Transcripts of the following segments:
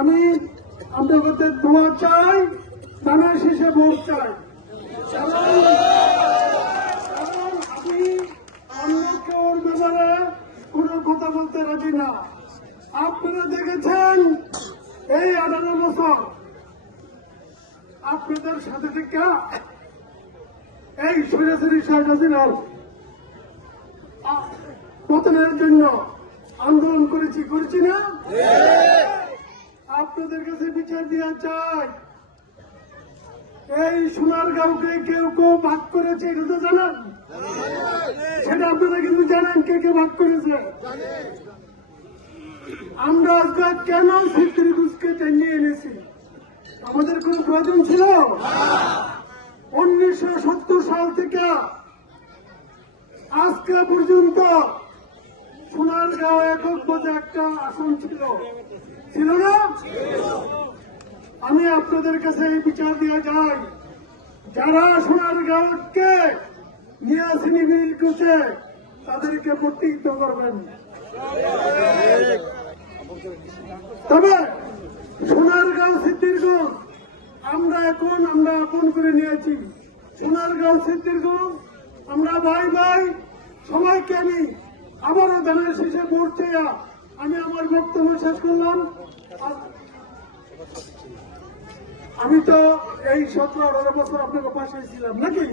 আমি আপনাদের দোয়া চাই, ধানের শীষে ভোট চাই। আমি অন্য কেউর ব্যাপারে কোনো কথা বলতে রাজি না। আপনারা দেখেছেন এই 18 বছর আপনাদের সাথে থেকে এই সরাসরি শেখ হাসিনার পতনের জন্য আন্দোলন করেছি না? আপনাদের কাছে বিচার দেওয়া চাই। এই সোনারগাঁওকে কেউ কেউ ভাগ করেছে, এটা তো জানেন? সেটা আপনারা কিন্তু জানেন কে কে ভাগ করেছে। আমরা আজকে কেন সিদ্দিকুকে টেনে এনেছি? আমাদের কোন প্রয়োজন ছিল? 1970 সাল থেকে আজকে পর্যন্ত সোনারগাঁও একক বোঝে একটা আসন ছিল না? আমি আপনাদের কাছে এই বিচার দিয়ে যাই, যারা সোনারগাঁওকে নিয়ে সিনিবিল করছে তাদেরকে প্রতিহিত করবেন। তবে সোনারগাঁও সিদ্দিরগঞ্জ আমরা আপন করে নিয়েছি। সোনারগাঁও সিদ্দিরগঞ্জ আমরা ভাই ভাই সবাইকে আমি আবারও ধানের শীষে ভোট চেয়ে আমি আমার বক্তব্য শেষ করলাম। আমি তো এই 17-18 বছর আপনাদের পাশে ছিলাম নাকি?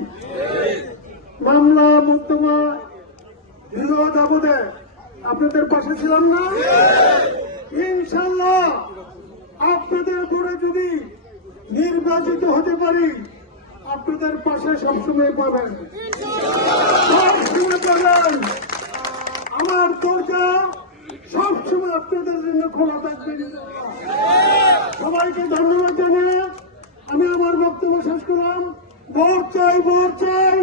মামলা মোকদ্দমা বিরোধ আপদে আপনাদের পাশে ছিলাম না? ইনশাল্লাহ আপনাদের উপরে যদি নির্বাচিত হতে পারি আপনাদের পাশে সবসময় পাবেন, সবসময় পাবেন। আমার দরজা সবসময় আপনাদের জন্য খোলা থাকবে। সবাইকে ধন্যবাদ জানিয়ে আমি আমার বক্তব্য শেষ করলাম। ভোট চাই, ভোট চাই।